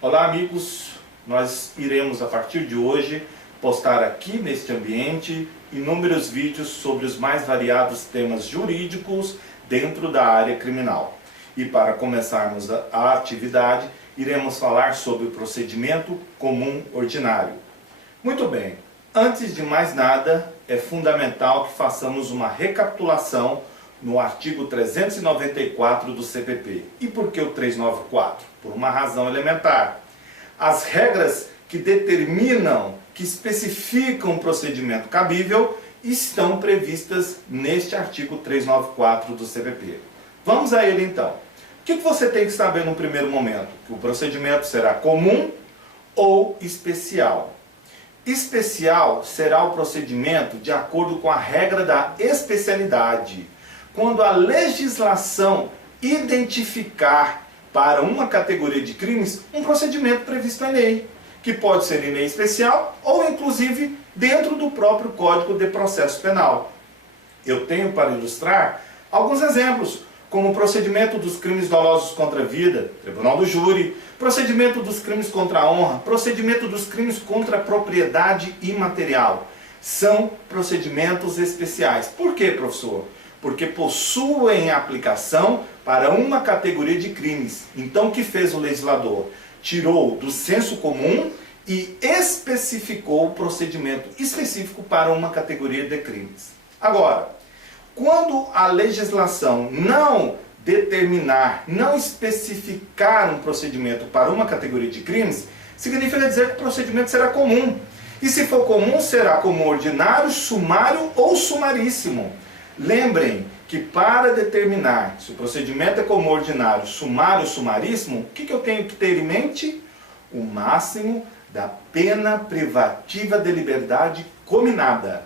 Olá amigos, nós iremos a partir de hoje postar aqui neste ambiente inúmeros vídeos sobre os mais variados temas jurídicos dentro da área criminal. E para começarmos a atividade, iremos falar sobre o procedimento comum ordinário. Muito bem, antes de mais nada, é fundamental que façamos uma recapitulação no artigo 394 do CPP. E por que o 394? Por uma razão elementar. As regras que determinam, que especificam o procedimento cabível, estão previstas neste artigo 394 do CPP. Vamos a ele então. O que você tem que saber no primeiro momento? Que o procedimento será comum ou especial. Especial será o procedimento de acordo com a regra da especialidade. Quando a legislação identificar para uma categoria de crimes um procedimento previsto em lei, que pode ser em lei especial ou inclusive dentro do próprio Código de Processo Penal. Eu tenho para ilustrar alguns exemplos, como o procedimento dos crimes dolosos contra a vida, tribunal do júri, procedimento dos crimes contra a honra, procedimento dos crimes contra a propriedade imaterial. São procedimentos especiais. Por quê, professor? Porque possuem aplicação para uma categoria de crimes. Então, o que fez o legislador? Tirou do senso comum e especificou o procedimento específico para uma categoria de crimes. Agora, quando a legislação não determinar, não especificar um procedimento para uma categoria de crimes, significa dizer que o procedimento será comum. E se for comum, será comum ordinário, sumário ou sumaríssimo. Lembrem que para determinar se o procedimento é comum ordinário, sumário ou sumaríssimo, o que eu tenho que ter em mente? O máximo da pena privativa de liberdade cominada.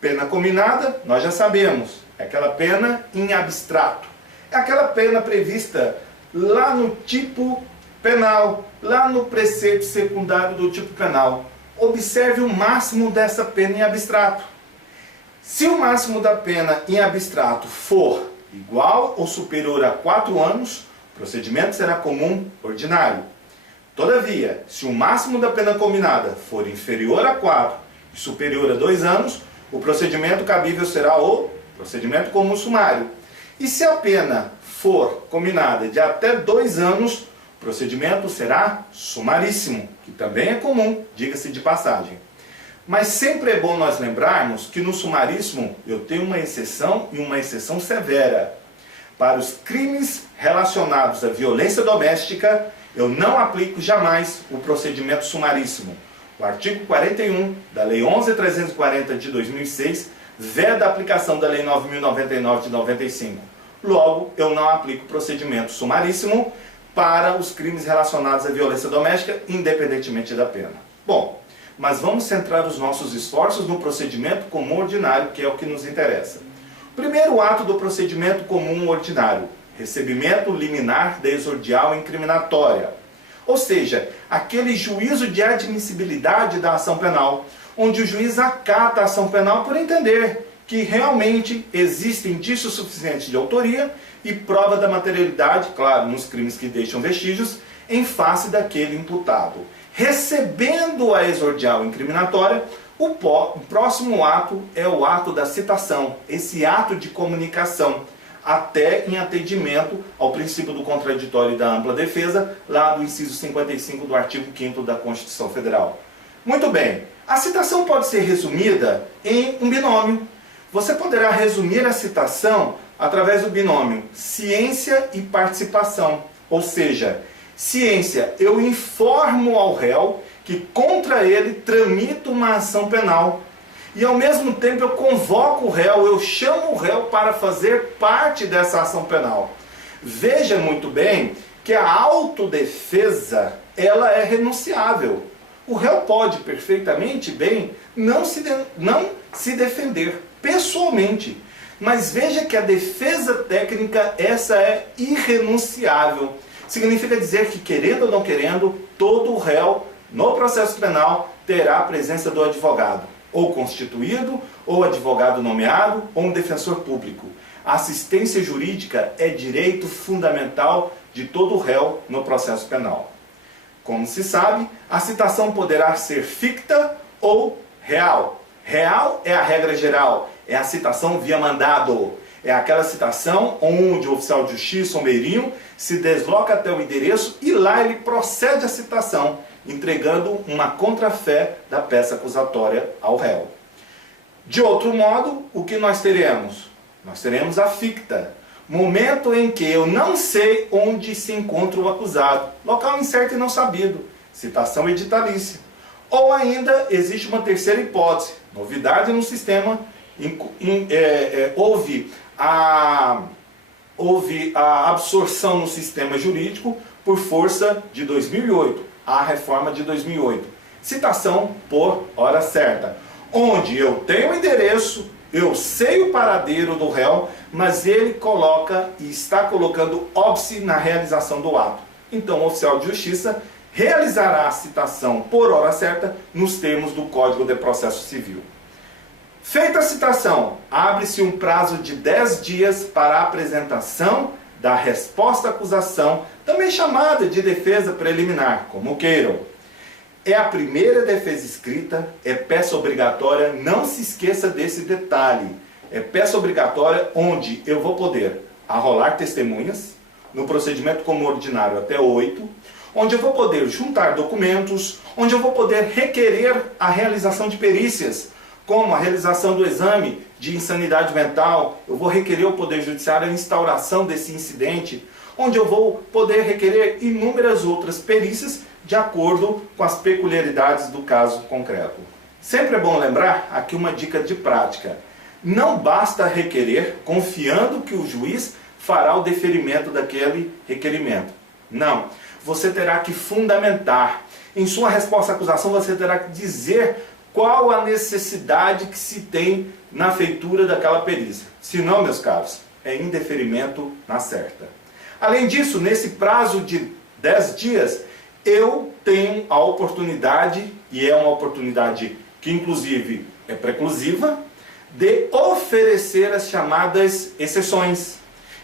Pena cominada, nós já sabemos, é aquela pena em abstrato. É aquela pena prevista lá no tipo penal, lá no preceito secundário do tipo penal. Observe o máximo dessa pena em abstrato. Se o máximo da pena em abstrato for igual ou superior a 4 anos, o procedimento será comum ordinário. Todavia, se o máximo da pena cominada for inferior a 4 e superior a 2 anos, o procedimento cabível será o procedimento comum sumário. E se a pena for cominada de até 2 anos, o procedimento será sumaríssimo, que também é comum, diga-se de passagem. Mas sempre é bom nós lembrarmos que no sumaríssimo eu tenho uma exceção e uma exceção severa. Para os crimes relacionados à violência doméstica, eu não aplico jamais o procedimento sumaríssimo. O artigo 41 da Lei 11.340 de 2006 veda a aplicação da Lei 9.099 de 95. Logo, eu não aplico o procedimento sumaríssimo para os crimes relacionados à violência doméstica, independentemente da pena. Bom, mas vamos centrar os nossos esforços no procedimento comum ordinário, que é o que nos interessa. Primeiro ato do procedimento comum ordinário: recebimento liminar da exordial incriminatória. Ou seja, aquele juízo de admissibilidade da ação penal, onde o juiz acata a ação penal por entender que realmente existem indícios suficientes de autoria e prova da materialidade, claro, nos crimes que deixam vestígios, em face daquele imputado. Recebendo a exordial incriminatória, o próximo ato é o ato da citação, esse ato de comunicação, até em atendimento ao princípio do contraditório e da ampla defesa, lá do inciso 55 do artigo 5º da Constituição Federal. Muito bem, a citação pode ser resumida em um binômio. Você poderá resumir a citação através do binômio ciência e participação, ou seja, ciência, eu informo ao réu que contra ele tramito uma ação penal. E ao mesmo tempo eu convoco o réu, eu chamo o réu para fazer parte dessa ação penal. Veja muito bem que a autodefesa, ela é renunciável. O réu pode perfeitamente bem não se defender pessoalmente. Mas veja que a defesa técnica, essa é irrenunciável. Significa dizer que, querendo ou não querendo, todo réu no processo penal terá a presença do advogado, ou constituído, ou advogado nomeado, ou um defensor público. A assistência jurídica é direito fundamental de todo réu no processo penal. Como se sabe, a citação poderá ser ficta ou real. Real é a regra geral, é a citação via mandado. É aquela citação onde o oficial de justiça, o meirinho, se desloca até o endereço e lá ele procede à citação, entregando uma contrafé da peça acusatória ao réu. De outro modo, o que nós teremos? Nós teremos a ficta, momento em que eu não sei onde se encontra o acusado, local incerto e não sabido, citação editalícia. Ou ainda existe uma terceira hipótese, novidade no sistema, houve a absorção no sistema jurídico por força de 2008, a reforma de 2008. Citação por hora certa, onde eu tenho o endereço, eu sei o paradeiro do réu, mas ele coloca e está colocando óbice na realização do ato. Então o oficial de justiça realizará a citação por hora certa nos termos do Código de Processo Civil. Feita a citação, abre-se um prazo de 10 dias para a apresentação da resposta à acusação, também chamada de defesa preliminar, como queiram. É a primeira defesa escrita, é peça obrigatória, não se esqueça desse detalhe. É peça obrigatória onde eu vou poder arrolar testemunhas, no procedimento comum ordinário até 8, onde eu vou poder juntar documentos, onde eu vou poder requerer a realização de perícias, como a realização do exame de insanidade mental, eu vou requerer ao Poder Judiciário a instauração desse incidente, onde eu vou poder requerer inúmeras outras perícias de acordo com as peculiaridades do caso concreto. Sempre é bom lembrar aqui uma dica de prática. Não basta requerer confiando que o juiz fará o deferimento daquele requerimento. Não. Você terá que fundamentar. Em sua resposta à acusação, você terá que dizer qual a necessidade que se tem na feitura daquela perícia. Se não, meus caros, é indeferimento na certa. Além disso, nesse prazo de 10 dias, eu tenho a oportunidade, e é uma oportunidade que inclusive é preclusiva, de oferecer as chamadas exceções.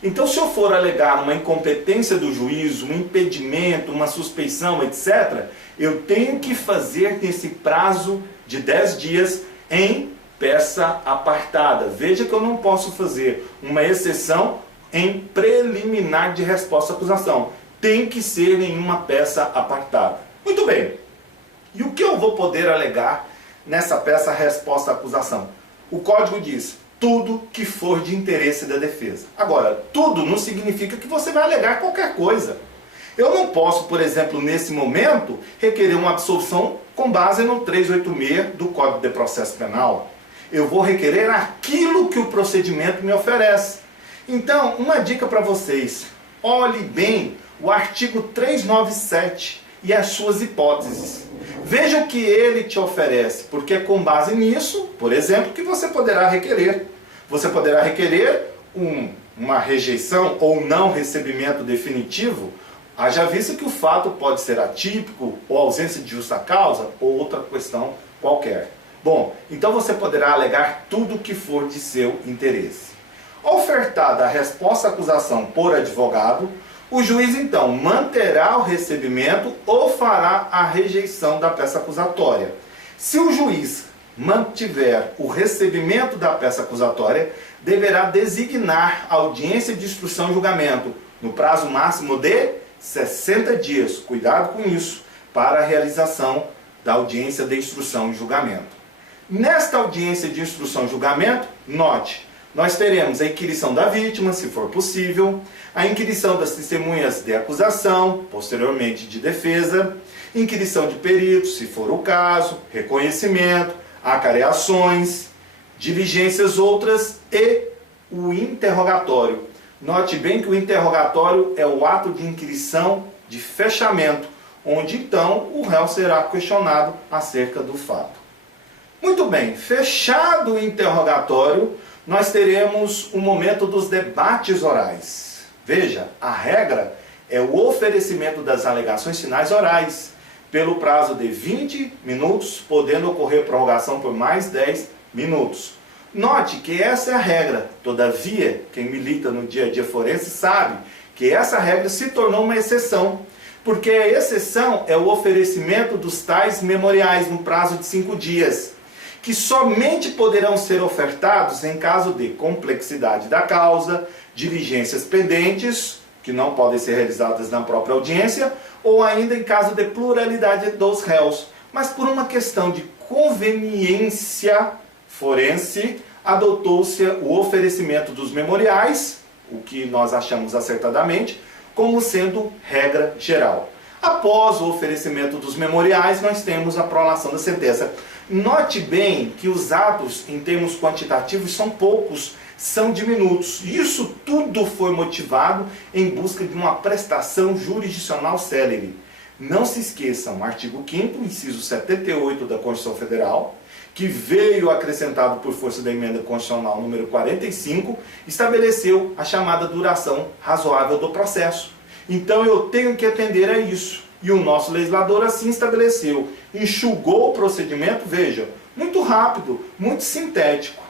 Então, se eu for alegar uma incompetência do juiz, um impedimento, uma suspeição, etc., eu tenho que fazer nesse prazo de 10 dias em peça apartada. Veja que eu não posso fazer uma exceção em preliminar de resposta à acusação. Tem que ser em uma peça apartada. Muito bem. E o que eu vou poder alegar nessa peça resposta à acusação? O Código diz tudo que for de interesse da defesa. Agora, tudo não significa que você vai alegar qualquer coisa. Eu não posso, por exemplo, nesse momento, requerer uma absolução com base no 386 do Código de Processo Penal. Eu vou requerer aquilo que o procedimento me oferece. Então, uma dica para vocês. Olhe bem o artigo 397 e as suas hipóteses. Veja o que ele te oferece, porque é com base nisso, por exemplo, que você poderá requerer. Você poderá requerer uma rejeição ou não recebimento definitivo, haja vista que o fato pode ser atípico, ou ausência de justa causa, ou outra questão qualquer. Bom, então você poderá alegar tudo que for de seu interesse. Ofertada a resposta à acusação por advogado, o juiz então manterá o recebimento ou fará a rejeição da peça acusatória. Se o juiz mantiver o recebimento da peça acusatória, deverá designar audiência de instrução e julgamento no prazo máximo de 60 dias. Cuidado com isso, para a realização da audiência de instrução e julgamento. Nesta audiência de instrução e julgamento, note, nós teremos a inquirição da vítima, se for possível, a inquirição das testemunhas de acusação, posteriormente de defesa, inquirição de peritos, se for o caso, reconhecimento, acareações, diligências outras e o interrogatório. Note bem que o interrogatório é o ato de inquirição de fechamento, onde então o réu será questionado acerca do fato. Muito bem, fechado o interrogatório, nós teremos o momento dos debates orais. Veja, a regra é o oferecimento das alegações finais orais, pelo prazo de 20 minutos, podendo ocorrer prorrogação por mais 10 minutos. Note que essa é a regra. Todavia, quem milita no dia a dia forense sabe que essa regra se tornou uma exceção. porque a exceção é o oferecimento dos tais memoriais no prazo de 5 dias, que somente poderão ser ofertados em caso de complexidade da causa, diligências pendentes, que não podem ser realizadas na própria audiência, ou ainda em caso de pluralidade dos réus. Mas por uma questão de conveniência forense, adotou-se o oferecimento dos memoriais, o que nós achamos acertadamente, como sendo regra geral. Após o oferecimento dos memoriais, nós temos a prolação da sentença. Note bem que os atos, em termos quantitativos, são poucos, são diminutos. Isso tudo foi motivado em busca de uma prestação jurisdicional célere. Não se esqueçam, artigo 5º, inciso 78 da Constituição Federal, que veio acrescentado por força da emenda constitucional número 45, estabeleceu a chamada duração razoável do processo. Então eu tenho que atender a isso. E o nosso legislador assim estabeleceu. Enxugou o procedimento, veja, muito rápido, muito sintético,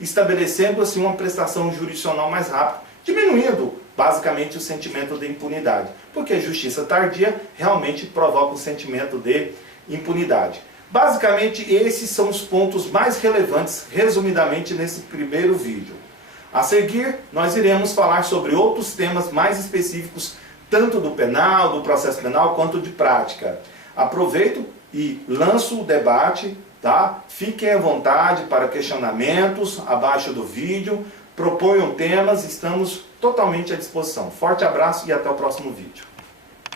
estabelecendo assim uma prestação jurisdicional mais rápida, diminuindo basicamente o sentimento de impunidade, porque a justiça tardia realmente provoca o sentimento de impunidade. Basicamente esses são os pontos mais relevantes, resumidamente, nesse primeiro vídeo. A seguir, nós iremos falar sobre outros temas mais específicos, tanto do penal, do processo penal, quanto de prática. Aproveito e lanço o debate, tá? Fiquem à vontade para questionamentos abaixo do vídeo, proponham temas, estamos totalmente à disposição. Forte abraço e até o próximo vídeo.